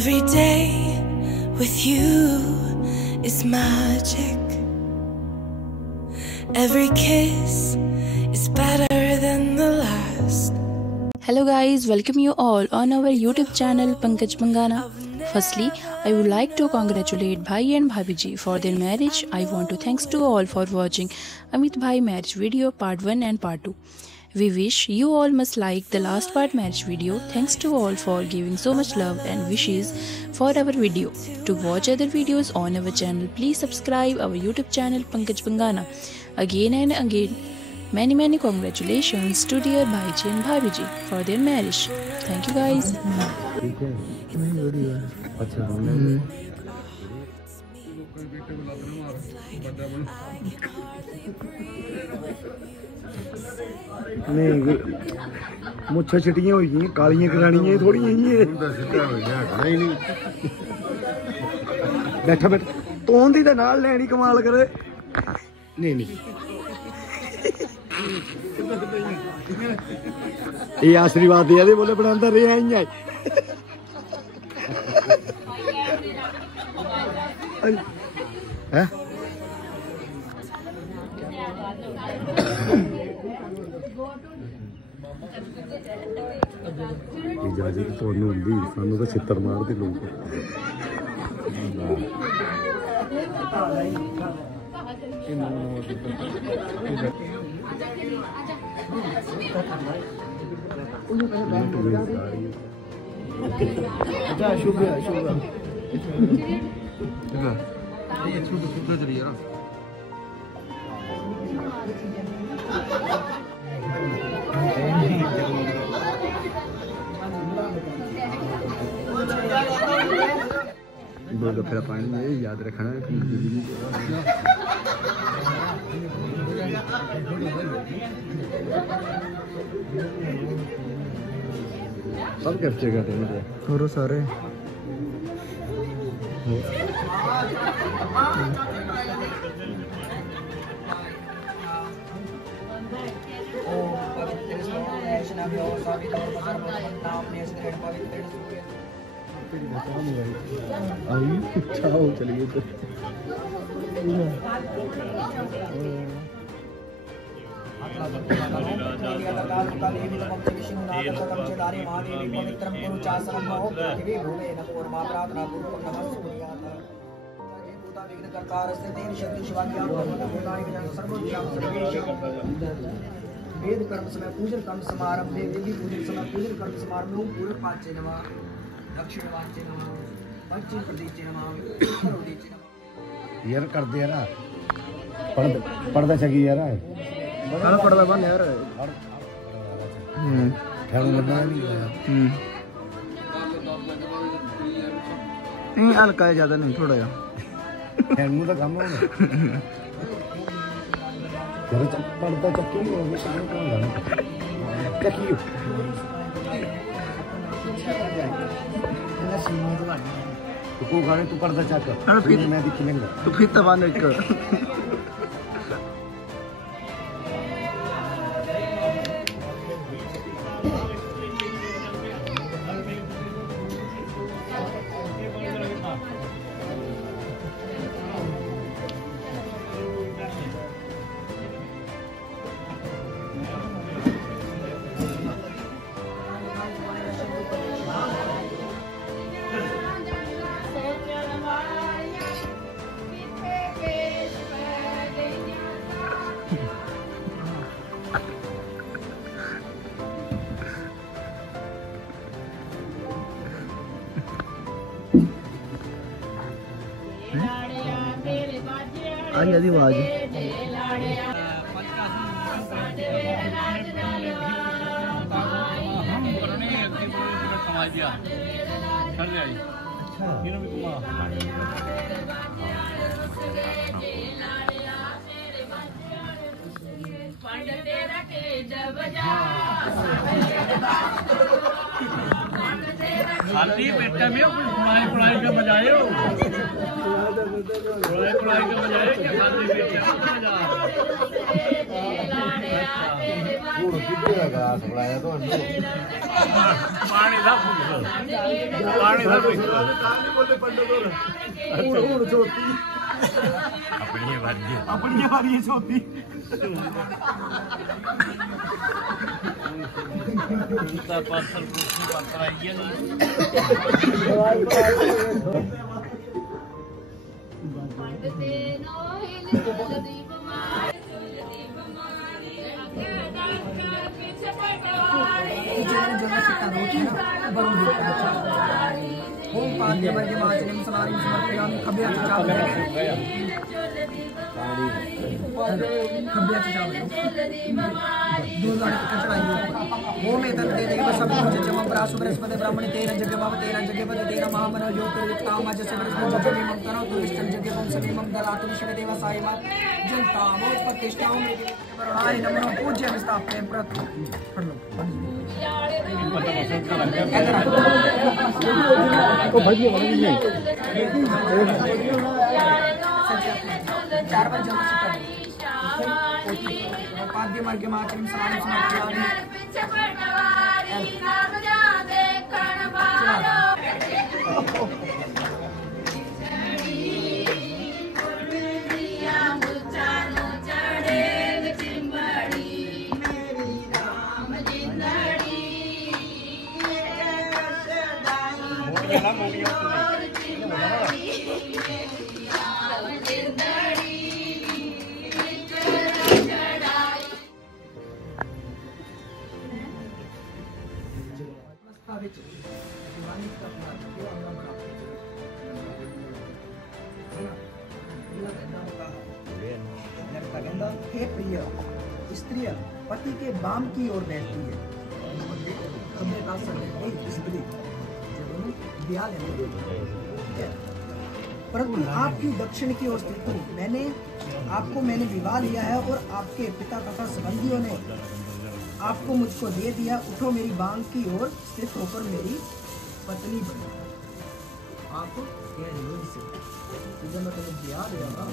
Every day with you is magic. Every kiss is better than the last. Hello guys, welcome you all on our YouTube channel Pankaj Bangana. Firstly, I would like to congratulate Bhai and Bhabhi ji for their marriage. I want to thanks to all for watching Amit Bhai marriage video part 1 and part 2. We wish you all must like the last part marriage video. Thanks to all for giving so much love and wishes for our video. To watch other videos on our channel, please subscribe our YouTube channel Pankaj Bangana. Again and again, many congratulations to dear Bhai ji and Bhabhi ji for their marriage. Thank you guys. नहीं मुच्छा छिटियां हुई कालियां करानियां थोड़ी बैठा बैठा तोन दी नाल लैनी कमाल करे नहीं नहीं ये आशीर्वाद दे बोले बनांदा रहा इयां है इजाजत तुहानू हुंदी सानू तो छित्तर मारदे लोग अच्छा शुक्रिया शुक्रिया फिर पानी याद रखना सब कैप्चर करते हैं और सारे चलिए वेद कर्म समय पूजन कर्म समारंभ वेदी पूजन समय पूजन कर्म समारंभ पूर्व पाचे नमः दक्षिण वाचे नमः पश्चिम प्रदेशे नमः उत्तर यार कर दे यार पढ़दा चगी यार हां पढ़दा बन यार ठेणू मरना नहीं हल्का है ज्यादा नहीं थोड़ा जा ठेणू का काम होगा यार पढ़दा चक्की नहीं होगी कहां जाना चक्की तू गाने तू पर्दा चेक कर मैं दिख लेंगे तू फिर तबान एक आई आदि आवाज बेटा में फुलाई का बजाए अपनी बारी छोटी ब्राह्मण 13 जगह बाबा 13 जगह बद 13 महामन ज्योतिर्युक्ताम अजसवरस जपनिमं करो तुष्टं जगह ओम समीमं दलातुम शिवदेव साईमा जनतामोद प्रतिष्ठाओं में वरुणाय नमो पूज्य स्थापने प्रत पढ़ लो को भाई वाली नहीं 4 बार जमा से पाद्य मार्ग मातरम समान समाप्यामि हे प्रिय स्त्री पति के बाम की ओर बैठती है परंतु आपकी दक्षिण की ओर स्थित हूँ। मैंने विवाह लिया है और आपके पिता तथा संबंधियों ने आपको मुझको दे दिया। उठो मेरी बांग की ओर स्थित होकर मेरी पत्नी बनो। आप कह रही हो इसे जब मैं तुम्हें ब्याह लिया था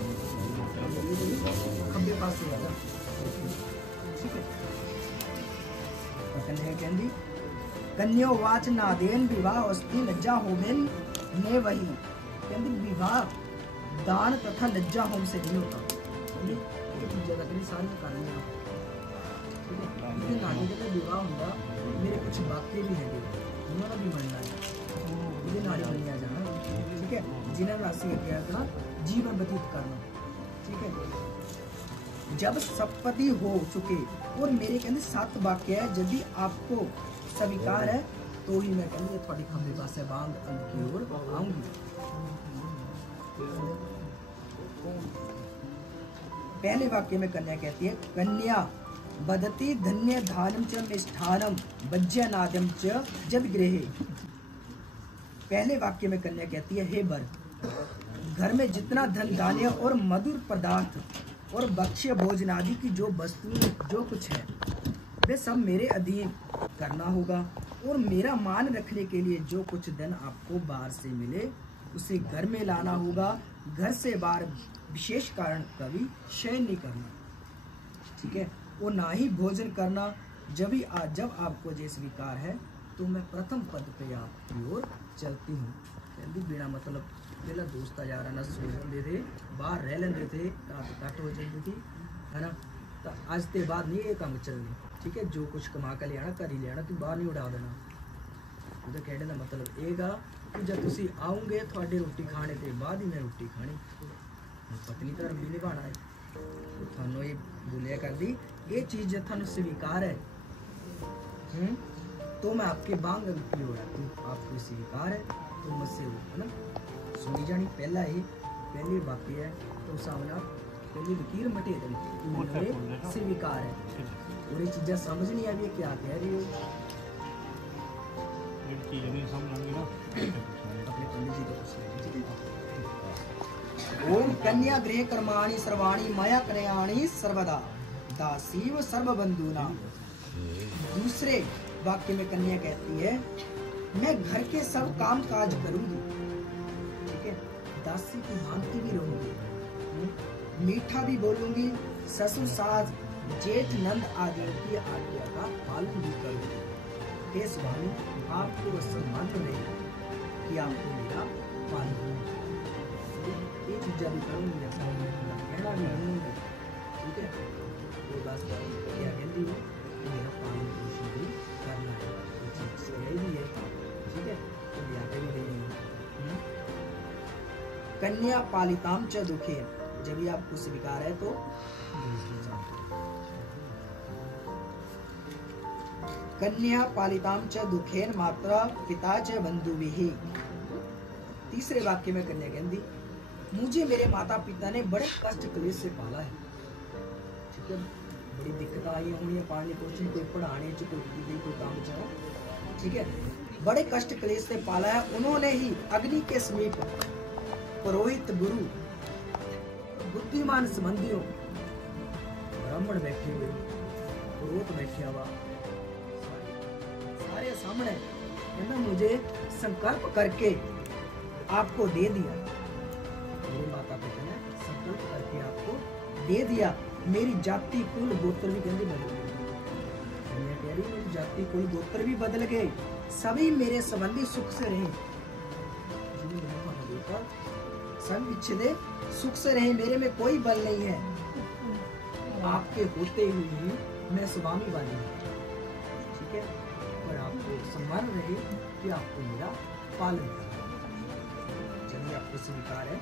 खब्बे पास से आया, ठीक है। कहती कन्या वाच नादेन विवाह अस्ति लज्जा होमेन ने वही कहती विवाह दान तथा लज्जा होम से नहीं होता। सारी करनी विवाह होगा मेरे कुछ वाक्य भी है उन्होंने भी बनना है नारी बनिया जाना, ठीक है। जिन्हें राशि क्या करना जीवन व्यतीत करना, ठीक है। जब सप्तपदी हो चुके और मेरे कहते 7 वाक्य है यदि आपको स्वीकार है तो ही मैं कहती थोड़ी खंबे पास बांग अंत की ओर आऊंगी। पहले वाक्य में कन्या कहती है कन्या बदती धन्य धानम च मिष्ठानम वज्रनादम च जद गृहे। पहले वाक्य में कन्या कहती है हे वर घर में जितना धन धान्य और मधुर पदार्थ और भक्ष्य भोजन आदि की जो वस्तुएं जो कुछ है वे सब मेरे अधीन करना होगा और मेरा मान रखने के लिए जो कुछ धन आपको बाहर से मिले उसे घर में लाना होगा। घर से बाहर विशेष कारण कभी शयन नहीं करना, ठीक है। और ना ही भोजन करना। जब आपको ये स्वीकार है तो मैं प्रथम पद पे आपकी ओर चलती हूँ। बिना मतलब पहला दोस्त जा रहा ना सोचते थे बाहर रह लेंगे थे कट हो जाती थी है ना। तो आज के बाद नहीं ये काम चलनी, ठीक है। जो कुछ कमा कर लिया कर ही लिया तू बाहर नहीं उड़ा देना। तो कहने का मतलब येगा कि जब तुम आओगे थोड़े रोटी खाने के बाद ही मैं रोटी खानी पत्नी धर्म भी निभाना है। थानों ये बोलिया कर दी ये चीज़ जब थानों स्वीकार है तो मैं आपके बांग की ओर आती हूँ। आपको स्वीकार है तो मुझसे है ना सुनी जानी। पहला ही पहली वाक्य है तो सामने पहली लकीर मटे स्वीकार है और ये चीज़ें समझ नहीं आ रही है क्या कह रही हो। ओम कन्या गृह कर्माणि सर्वाणि माया कल्याणी सर्वदा दासीव सर्वबंधुना। दूसरे वाक्य में कन्या कहती है मैं घर के सब काम काज करूंगी, ठीक है। दासी की भांति भी रहूंगी, मीठा भी बोलूंगी, ससुर सास जेठ नंद आदि की आज्ञा का पालन भी करूंगी। हे स्वामी, आपको सम्मान नहीं कि आपको मेरा पालन, ये चीजें भी करूंगी, कहना भी नहीं, ठीक है। ये बात क्या कहती है, मेरा पालन पोषण भी करना है, ये चीज सही भी है, ठीक है। तो आगे भी नहीं, कन्या पालिताम च दुखे, जब भी आपको स्वीकार है तो कन्या पालिताम च दुखेन मात्रा पिता च बंधुभिः। तीसरे वाक्य में कन्या कहती, मुझे मेरे माता पिता ने बड़े कष्ट क्लेश से पाला है, ठीक है। बड़ी दिक्कत आई होनी है पालने पोषण, कोई पढ़ाने च, कोई काम च, ठीक है। बड़े कष्ट क्लेश से पाला है। उन्होंने ही अग्नि के समीप पुरोहित गुरु बुद्धिमान संबंधियों, ब्राह्मण बैठे हुए, पुरोहित बैठा हुआ, सारे सामने कहना मुझे संकल्प करके आपको दे दिया, मेरे माता पिता ने संकल्प करके आपको दे दिया। मेरी जाति कुल गोत्र भी कहते बदल गए, मेरी जाति कुल गोत्र भी बदल गए, सभी मेरे संबंधी सुख से रहे, सब विच्छेदे सुख से रहे, मेरे में कोई बल नहीं है। आपके होते हुए ही मैं स्वामी बनी हूँ, ठीक है। और आपको सम्मान रहे कि आपको मेरा पालन करना, चलिए आपको स्वीकार है।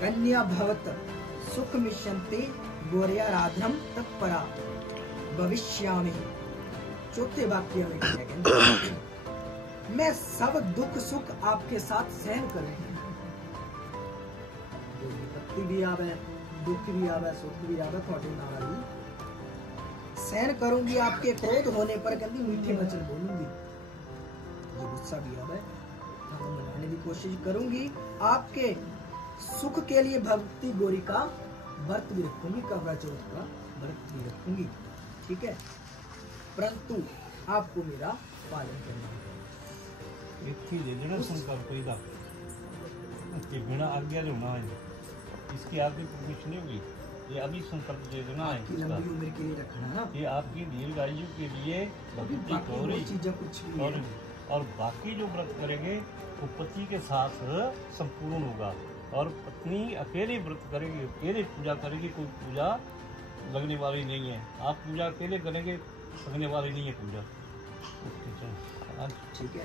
कन्या भवत सुख मिष्यन्ते गौर्या राधम तत्परा भविष्यामि। चौथे वाक्य में क्या कहते हैं, मैं सब दुख सुख आपके साथ सहन करूंगी, विपत्ति भी आवे, दुख भी आवे, सुख भी आवे, थोड़े नाल ही सहन करूंगी। आपके क्रोध होने पर कहती मीठे वचन बोलूंगी, जो गुस्सा भी आवे आपको मनाने की कोशिश करूंगी। आपके सुख के लिए भक्ति गौरी का व्रत भी रखूंगी, करवा चौथ का व्रत भी रखूंगी, ठीक है। परंतु आपको मेरा पालन करना है। एक चीज है जो संकल्प के बिना आज्ञा जो ना है, इसकी आगे कुछ नहीं होगी। ये अभी संकल्प दे देना है, लंबी उम्र के लिए रखना है, ये आपकी दीर्घायु के लिए और बाकी जो व्रत करेंगे वो पति के साथ संपूर्ण होगा। और पत्नी अकेले व्रत करेगी, अकेले पूजा करेगी, कोई पूजा लगने वाली नहीं है। आप पूजा अकेले करेंगे, लगने वाली नहीं है पूजा, ठीक है।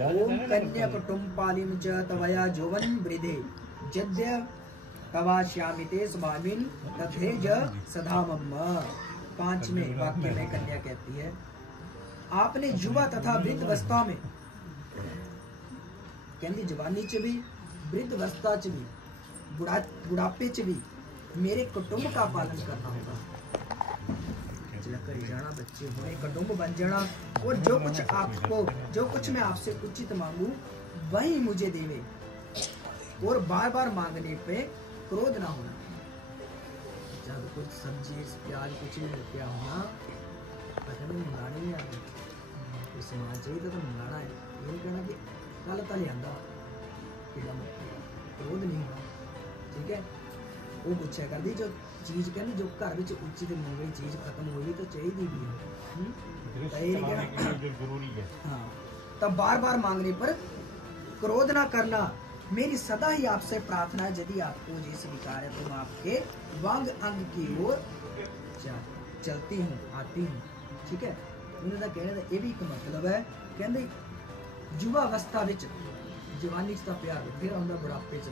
ओम कन्या कुटुम्बालिं च तवया जोवन वृद्धे जद्य तवाश्यामिते स्वामिन् तथेज सदा मम। पांचवें वाक्य में कन्या कहती है, आपने युवा तथा वृद्ध अवस्था में, कहती जवानी च भी, वृद्ध अवस्था च भी, बुढ़ापे च भी मेरे कुटुंब का पालन करना होगा। करी जाना, बच्चे होने, कुटुंब बन जाना, और जो कुछ मैं आपसे उचित मांगू वही मुझे देवे, और बार बार मांगने पे क्रोध ना होना। जब कुछ सब्जी प्याज कुछ नहीं रुपया होना, पता नहीं मंगाने नहीं आते, कोई सामान चाहिए तो मंगाना है, ये नहीं कहना कि कल तले आंदा, क्रोध नहीं होना, ठीक है। वो पूछा कर दी जो चीज कहनी, जो घर में उचित मंगी चीज खत्म होगी तो चाहिए भी है, जरूरी है। हाँ, तब बार बार मांगने पर क्रोध ना करना। मेरी सदा ही आपसे प्रार्थना है, यदि आपको ये स्वीकार है तो मैं आपके वांग अंग की ओर चलती हूँ, आती हूँ, ठीक है। उन्होंने कहने का ये भी एक मतलब है, कहते युवा अवस्था विच जवानी का प्यार फिर आंदा, बुढ़ापे च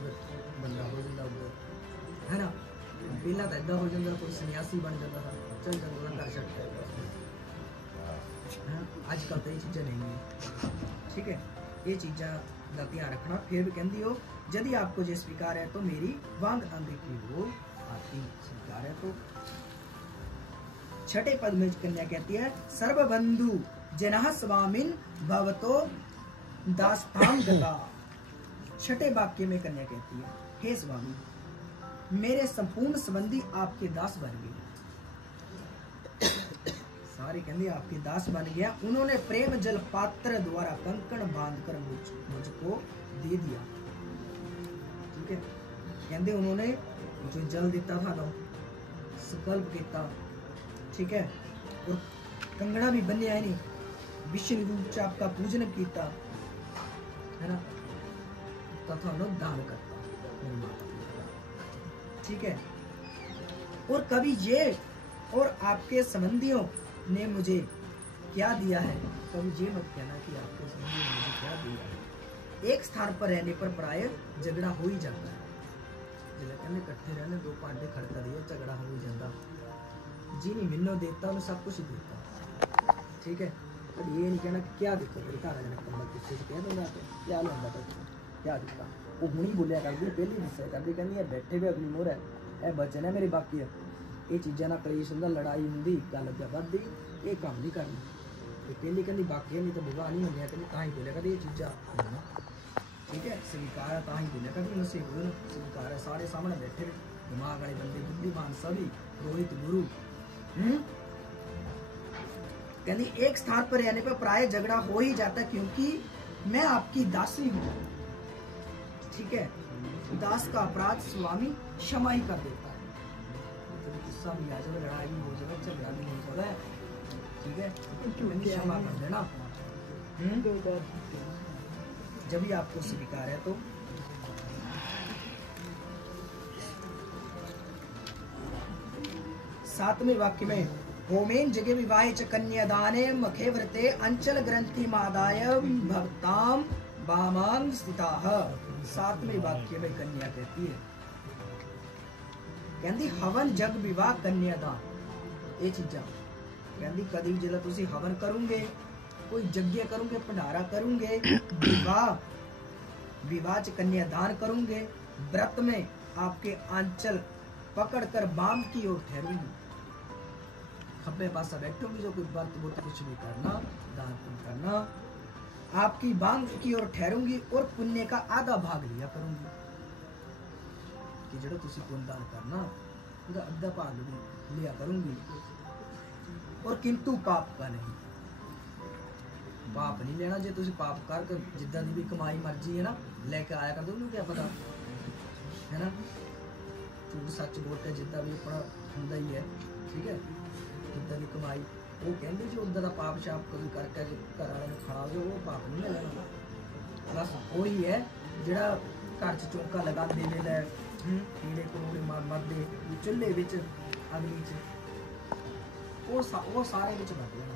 बंदा हो जाता है ना। पहला तो इदा हो जाता, कोई सन्यासी बन जाता था, चल जाता कर सकता है, आजकल तो ये चीज़ें नहीं है, ठीक है। ये चीज़ा का ध्यान रखना। फिर भी कहती हो, यदि आपको जो स्वीकार है तो मेरी वांग अंग की ओर आती, स्वीकार है तो। छठे पद में कन्या कहती है, सर्वबंधु जनः स्वामिन् भवतो दास्तां गता। छठे वाक्य में कन्या कहती है, हे स्वामी, मेरे संपूर्ण संबंधी आपके दास बन गए, सारे कहते आपके दास बन गया। उन्होंने प्रेम जल पात्र द्वारा कंकण बांधकर मुझको दे दिया। ठीक है, कहते उन्होंने जो जल दिता था ना, संकल्प किया, ठीक है, और कंगना भी बनिया है नहीं, विष्णु रूप से आपका पूजन किया है ना, तथा उन्होंने दान करता। ठीक है, और कभी ये और आपके संबंधियों ने मुझे क्या दिया है, कभी ये मत कहना कि आपके संबंधियों ने मुझे क्या दिया है। एक स्थान पर रहने पर प्राय झगड़ा हो ही जाता है। कहने इकट्ठे रहने दो पांडे खड़का दिए झगड़ा हो ही जाता। जी नहीं मिलने देता उन्हें सब कुछ ही देता। ठीक है, पर ये नहीं कहना कि क्या दिक्कत है, घर आने का किसी से कह दूंगा तो क्या लौंगा तो क्या दिक्कता। वो हुणी बोलिया कर दी, पहली दिशा कर दी, कहनी बैठे हुए अगली मोर है बचन है मेरी बाकी है, ये चीज़ा ना कलेश होंगे, लड़ाई होंगी, गल अगे बढ़ती, ये काम नहीं करना। तो पहली कहती बाकी नहीं तो विवाह नहीं होंगे, कहती ता ही बोलिया कर ये चीज़ा। ठीक है, स्वीकार है ता ही बोलिया कर नशे हो स्वीकार है। सारे सामने बैठे दिमाग वाले बंदे, बुद्धिमान सभी, रोहित गुरु। कहती एक स्थान पर रहने पर प्राय झगड़ा हो ही जाता है, क्योंकि मैं आपकी दासी हूँ। ठीक है, दास का अपराध स्वामी क्षमा ही कर देता है। गुस्सा भी आ जाए, लड़ाई भी हो जाए, झगड़ा भी नहीं होता है। ठीक है, क्षमा कर देना जब भी आपको स्वीकार है। तो सातवें वाक्य में होमेन जगे विवाहे च कन्यादाने मखे व्रते अंचल ग्रंथि मादाय भक्ताम वामांग स्थिताः। सातवें वाक्य में कन्या कहती है, कहती हवन जग विवाह कन्यादान, ये चीजा कहती कभी जिला तुसी हवन करूंगे, कोई यज्ञ करूंगे, भंडारा करूंगे, विवाह च कन्यादान करूंगे, व्रत में आपके आंचल पकड़कर बाम की ओर ठहरूंगी, खब्बे पासा बैठूंगी, जो कोई व्रत बोते कुछ भी करना, दान करना, आपकी बांग की ओर ठहरूंगी और पुण्य का आधा भाग लिया करूंगी। कि जो तुसी पुण्य दान करना उसका आधा भाग लिया करूंगी, और किंतु पाप का नहीं, पाप नहीं लेना। जो तुसी पाप कर जिदा की भी कमाई मर्जी है ना लेके आया कर दो, क्या पता है ना, झूठ सच बोल के जिदा भी अपना होंदा ही है। ठीक है, जिदा की कमाई वो कहते जो उदा का पाप शाप कभी करके घर वाले खड़ा हो वो पाप नहीं लेना। बस वही है जोड़ा घर च चौंका लगा दे वेले कीड़े कूड़े मरदे चुल्हे विच अगली च वो सारे विच मर लेना,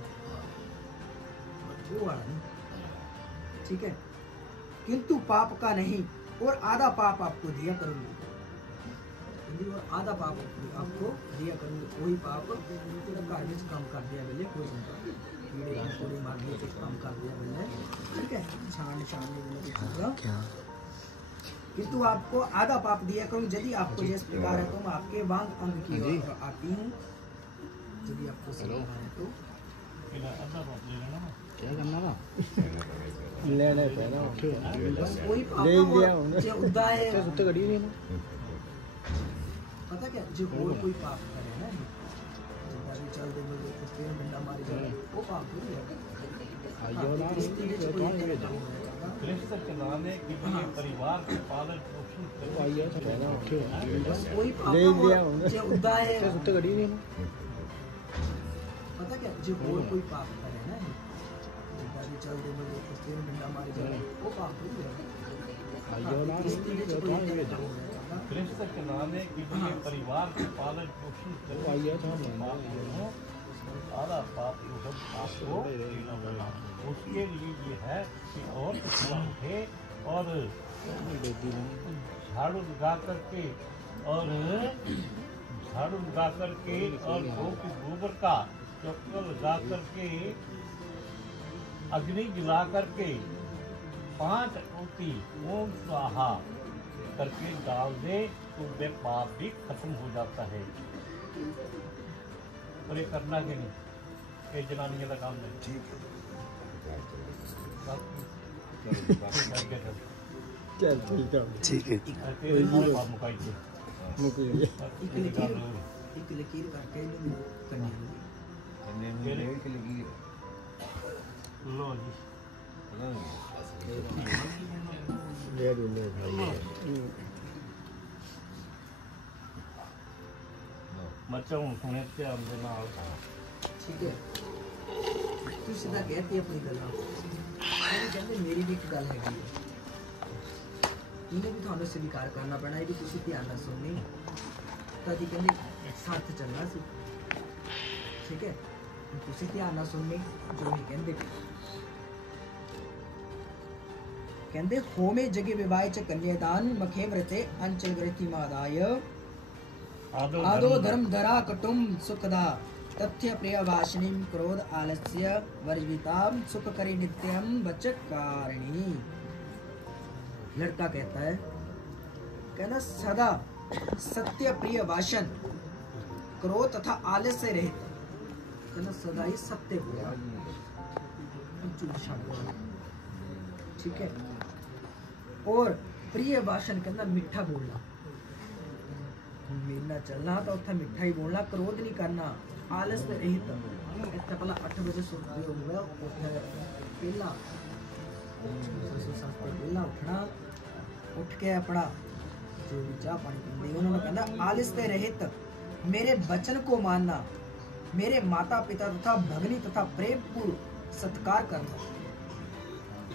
वो वाला नहीं। ठीक है, किंतु पाप का नहीं, और आधा पाप आपको दिया करूंगी, और आधा पाप आपको दिया करूंगी। कोई पाप घर में कम कर दिया बेले, कोई कीड़े कूड़े मार दिए कुछ कम कर दिया बेले। ठीक है, छान किंतु आपको आधा पाप दिया करूंगी। यदि आपको जिस प्रकार है तो मैं आपके वांग अंग की ओर आती हूँ, यदि आपको स्वीकार है तो क्या करना ना ले पहना बस कोई पाप ले लिया जो उदा है कुत्ते गड़ी नहीं पता क्या जो और कोई पाप करे ना, जितना भी चल दे मुझे कुत्ते ने डंडा मारी जाए, वो पाप नहीं है। आयो ना कृष्ण के नाम है कि ये परिवार के पालन पोषण करो। आयो तो पहना बस कोई पाप ले लिया जो उदा है कुत्ते गड़ी नहीं पता क्या जो और कोई पाप करे ना, जितना भी चल दे मुझे कुत्ते ने डंडा मारी जाए, वो पाप नहीं है। आयो ना कृष्ण के नाम है कि ये परिवार के पालन पोषण करो। आयो तो सारा पाप ये सब आपको उसके लिए ये है कि और उठे और झाड़ू लगा करके और गोबर का चक्कर लगा करके अग्नि जला करके 5 रोटी ओम स्वाहा करके डाल दे तो वे पाप भी खत्म हो जाता है। और ये करना कि नहीं, ये जनानियों का काम है। ठीक चल ठीक है मुकाई थे एक लकीर करके कन्या अच्छा हूँ सुने ध्यान दे नाल ठीक है तू सीधा कहती अपनी गल्लां कहते मेरी भी एक गल हैगी इन्हें भी थानू स्वीकार करना पैना है कि तुसी ध्यान नाल सुननी ताकि कहंदे साथ चलना सी ठीक है तुसी ध्यान नाल सुननी जो भी कहंदे होमे जगे विवाह च कन्यादान मखे व्रते अंचल ग्रथि मादाय आदो धर्म धरा कुटुम सुखदा तथ्य प्रिय वासनिम क्रोध आलस्य वर्जिताम सुख करी नित्यम बचकारिणी। लड़का कहता है कहना सदा सत्य प्रिय वासन क्रोध तथा आलस्य रहित कहना सदा ही सत्य बोला ठीक है और प्रिय भाषण कहना मीठा बोलना मेरे चलना तो उत्थे मीठा ही बोलना क्रोध नहीं करना आलस रहित इतना पहला 8 बजे सुबह हो गया पहला उठना उठ के अपना जो भी चाह पानी पीते उन्होंने कहना आलस रहित मेरे वचन को मानना मेरे माता पिता तथा भगनी तथा प्रेम पूर्व सत्कार करना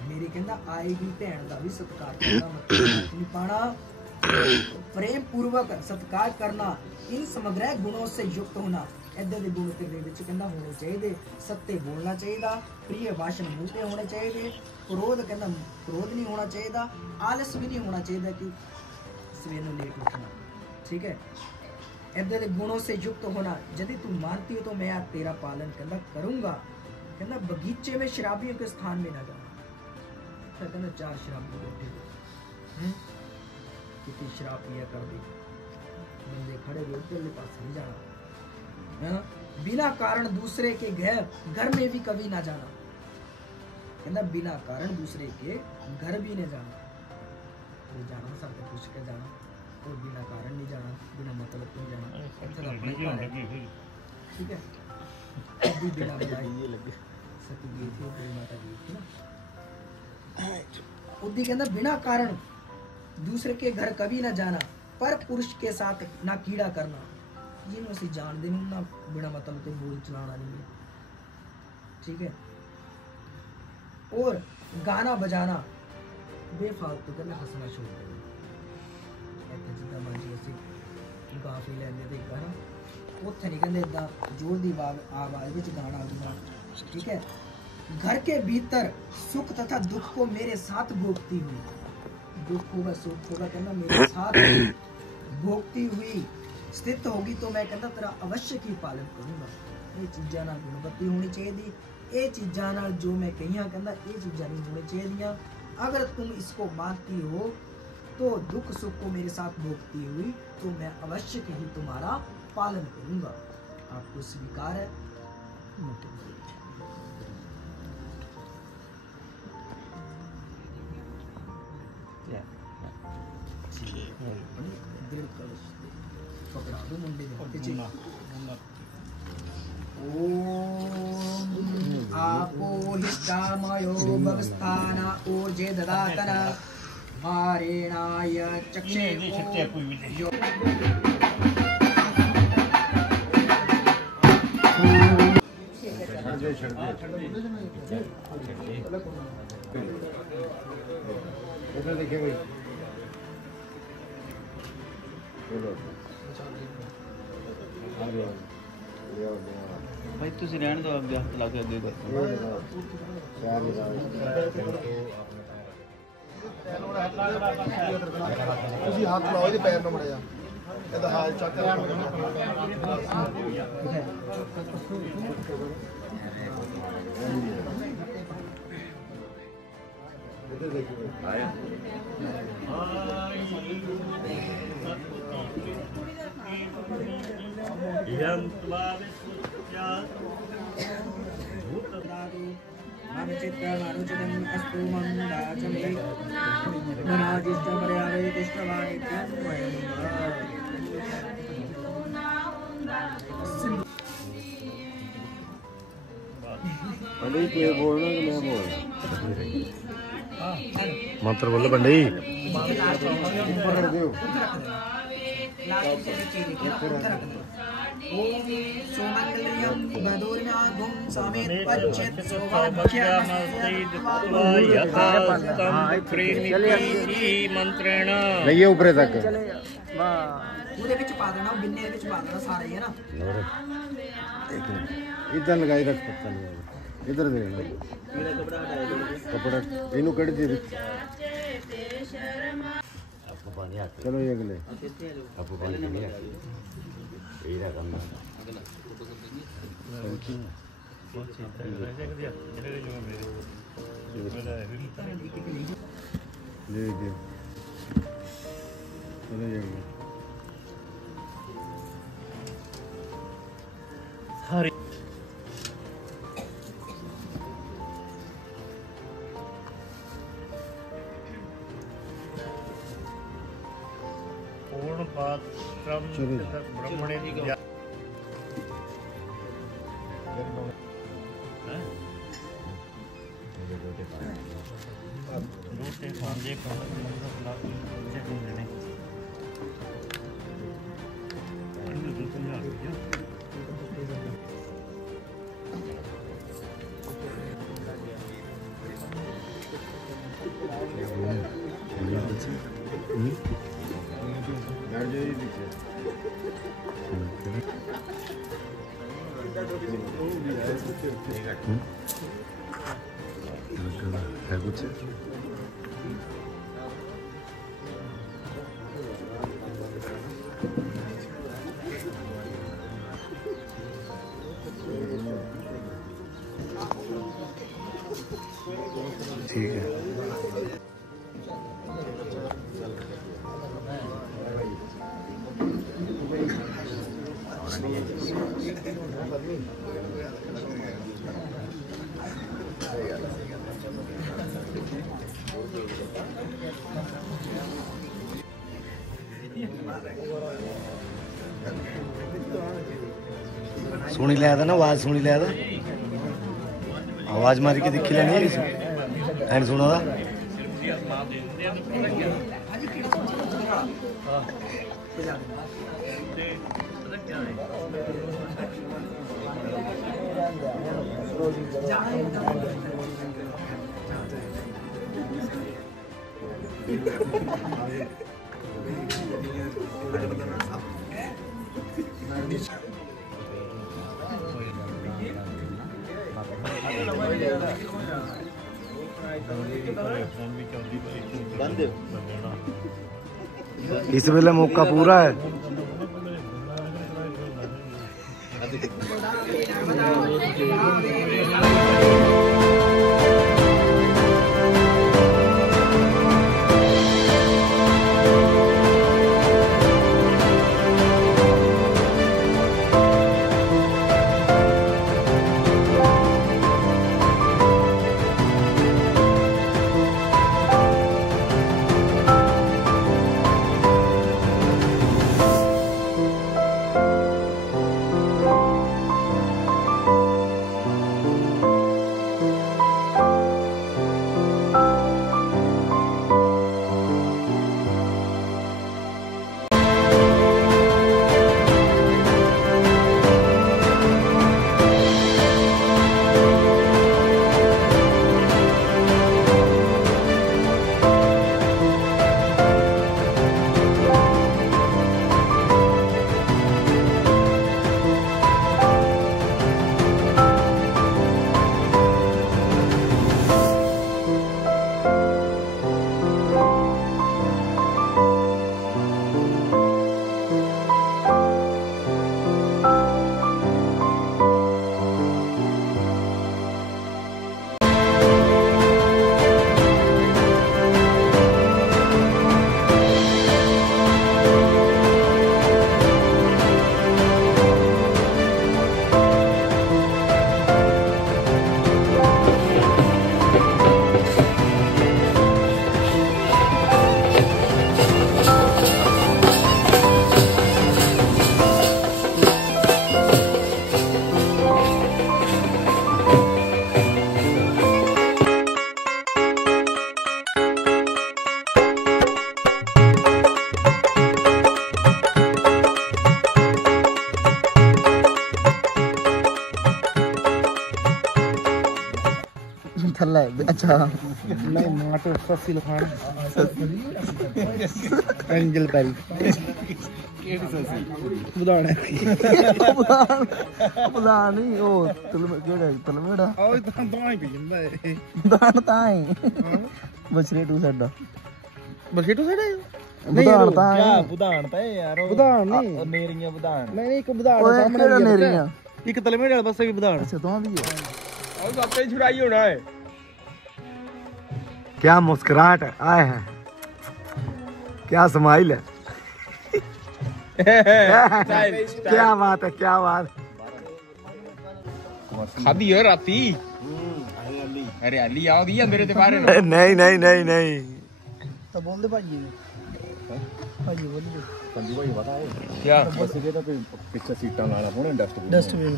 मेरी कहना आएगी भैन का भी सत्कार करना नहीं पाना प्रेम पूर्वक सत्कार करना इन समग्र गुणों से युक्त होना इधर के गुण तेरे विच कहना होने चाहिए सत्य बोलना चाहिए प्रिय भाषण मुंह पे होने चाहिए क्रोध कहना क्रोध नहीं होना चाहिए आलस भी नहीं होना चाहिए कि सवेर को लेट उठना ठीक है इधर के गुणों से युक्त होना यदि तू मानती हो तो मैं तेरा पालन कहना करूंगा कहना बगीचे में शराबियों के स्थान में ना जाना कहना 4 शराबी बैठे कितनी शराब पिया कर दी बंदे खड़े हुए उधरले पास नहीं जाना बिना कारण दूसरे के घर में भी कभी ना जाना कहना बिना कारण दूसरे के घर भी नहीं जाना तो जाना सब पूछ के जाना और बिना कारण नहीं जाना बिना मतलब नहीं जाना ठीक है अभी बिना बुलाए सती गई थी तेरी माता गई थी ना उदी कहना बिना कारण दूसरे के घर कभी ना जाना पर पुरुष के साथ ना कीड़ा करना जिन्हों से जान दे ना बिना मतलब तो बोल चलाना नहीं है ठीक है और गाना बजाना बेफालतू करना हंसना छोड़ देना जिदा मर्जी ऐसे गा पी लेंदे ते गाना उत्थे नहीं कहंदे इदा जोर दी आवाज विच गाना गाना ठीक है घर के भीतर सुख तथा दुख को मेरे साथ भोगती हुई दुख होगा सुख होगा कहना मेरे साथ भोगती हुई स्थित होगी तो मैं कहना तेरा अवश्य ही पालन करूंगा ये चीज़ां नाल गुणवत्ती होनी चाहिए ये चीज़ां नाल जो मैं कहियां कहना ये चीज़ां नहीं होनी चाहिए अगर तुम इसको मानती हो तो दुख सुख को मेरे साथ भोगती हुई तो मैं अवश्य ही तुम्हारा पालन करूंगा आपको स्वीकार है पकड़ा दो मुंडे ओम आपो हिष्टामयो भवस्थाना ऊर्जे ददातन मारेणाय चक्षे भाई तुसी रहने दो अब हाथ ला के अगे ਤੁਸੀਂ ਹੱਥ ਲਾਓ ਇਹਦੇ ਪੈਰ ਨੂੰ ਮੜਿਆ ਇਹਦਾ ਹਾਲ ਚੱਕ ਇੱਧਰ ਦੇਖੋ ਆਇਆ अनुचितम अस्तु मंदाचमे मनाजिष्ट पर्यावे तिष्ठवानित्यं पंडित ये बोलना कि मैं बोल मंत्र बोलो पंडित ऊपर रख दो ओम सोमंगल्यं बदोर्नागुं समेत पच्चेत मंत्रेण लइए ऊपर तक ਉਹਦੇ ਵਿੱਚ ਪਾ ਦੇਣਾ ਬਿੰਨੇ ਦੇ ਵਿੱਚ ਪਾ ਦੇਣਾ ਸਾਰੇ ਹੀ है ना इधर लगाई रख पत्ता नहीं इधर दे कपड़ा इनू कट दे चलो ये अगले दे दे चलो ये अगले हरे पूर्ण पात्रम ब्रह्मणे रोटे सांझे है कुछ ठीक है सुनी लिया था ना आवाज सुनी लिया था आवाज मारी के दिखी लेनी एंड सुना था इस वेले मौका पूरा है थल्ला है अच्छा नहीं माटो सस्सी लखान एंजल पेरी बुदान नहीं ओ तलमेड़ा ओ तां ही पी जंदा है दान तां ही बछरे to side बछरे to side Budan तां क्या बुदान तां यार बुदान नहीं नेरियां बुदान नहीं एक बुदान सामने नेरियां एक तलमेड़े वाले पासे भी बुदान अच्छा तो भी है और आपने छुड़ाई होना है क्या मुस्कुराहट आए हैं, क्या स्माइल है। क्या बात है, क्या बात। खादी है राती हरियाली आओ दी मेरे ते बारे नहीं नहीं नहीं नहीं तो बोल दे भाई भाई बोल दे संजू भाई पता है क्या बस ये तो पीछे सीटां लाना पौने डस्टबिन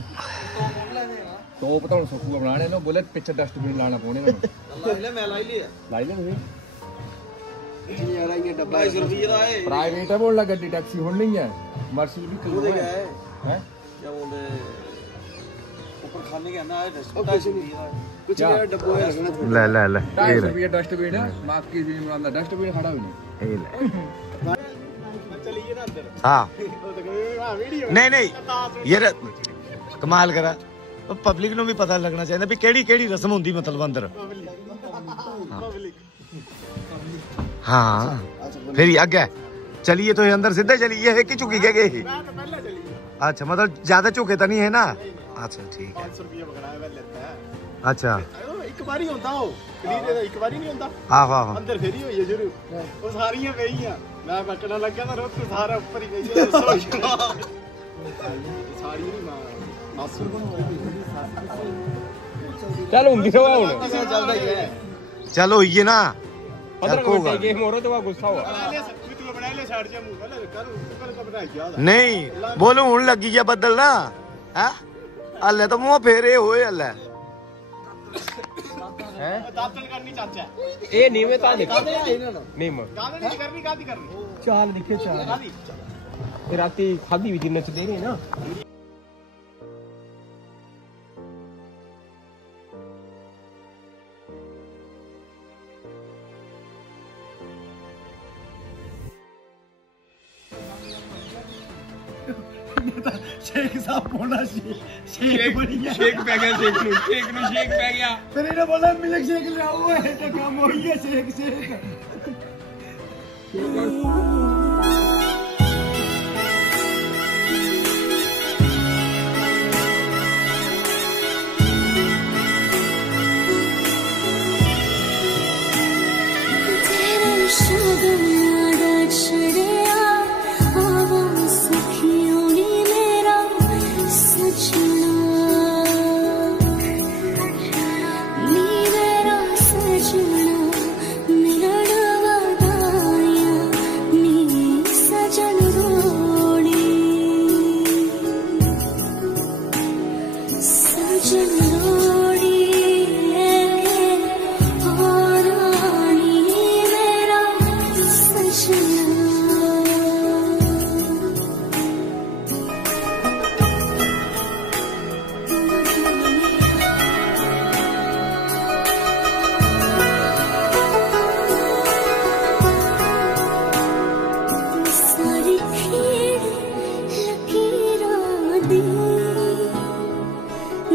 तो पता हूं सुखू बनाने लो बोले पीछे डस्टबिन लाना पौने ना मैं लाई लिया तुसी यार ये डब्बा 250 रुपए दा है प्राइवेट है बोलना गड्डी टैक्सी होनी नहीं है मर्सी भी क्यों है हैं क्या बोलते ऊपर खाने के ना डस्टबिन 250 रुपए दा कुछ यार डब्बो है लगना ले ले ले 250 रुपए डस्टबिन है बाकी जी में डस्टबिन खड़ा भी नहीं चलिए ना अंदर हाँ नहीं नहीं ये कमाल करा पब्लिक ਨੂੰ भी पता लगना चाहिए भी केड़ी केड़ी रस्म होंदी मतलब अंदर हाँ फिर आगे चलिए तो अंदर सीधे चलिए है कि झुकी गए अच्छा मतलब ज्यादा झुके तो नहीं है ना अच्छा ठीक है 500 रुपए पकड़ा है लेता है अच्छा एक बार ही होता हो क्लीन एक बार ही नहीं होता आहो आहो अंदर फेरी हुई है जरूर वो सारियां पईयां मैं पकड़ना लगा ना रोक सारा ऊपर ही गई सारी नहीं मासूर बन चल उंगी हुआ हुन चलदा ही है चलो ये ना 15 मिनट गेम हो रहा तो वहां गुस्सा हुआ नहीं बोलो हुन लगी गया बदल ना हैं हल्ले तो मुंह फेरे होए हल्ले हैं दातन करनी चाचा ए नीवे ता निकल नहीं म कादी करनी चाल दिखे चाल राती खादी भी दिन च दे रहे ना शेख साहब बोला शेख बन गया शेक पे गया शेक नु शेक पे गया फिर इन्होंने बोला मिल्क शेक ले आओ है तो काम हो गया शेक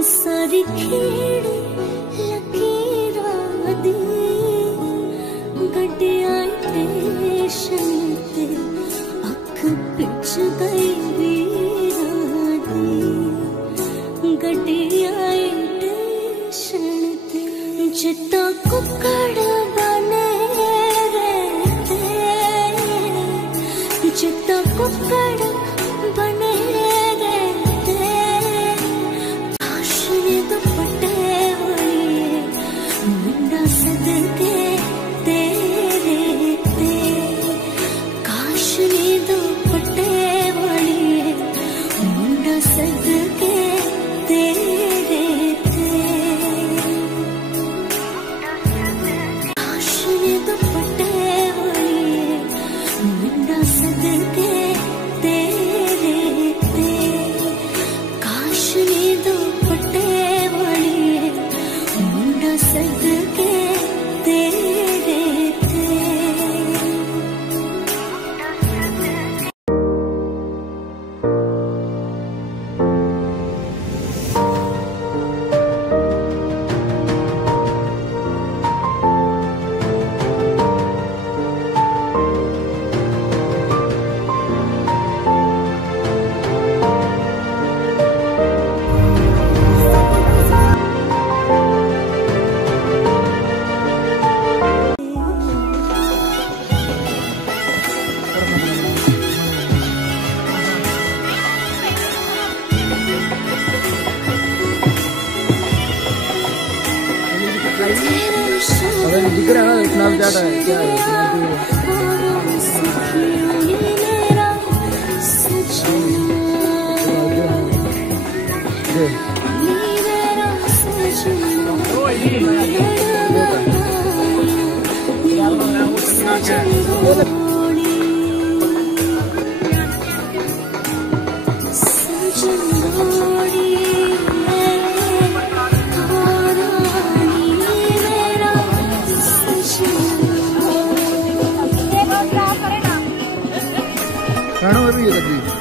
सारी खेड़ लकीरां दी गड्डियां स्टेशन ते अख पिच गई वीरां दी गड्डियां स्टेशन ते जित्ता कुकड़ बने रहते जित्ता कुकड़ बने काश ने दो पट्टे दिख रहा है स्नैपचैट है क्या है भी है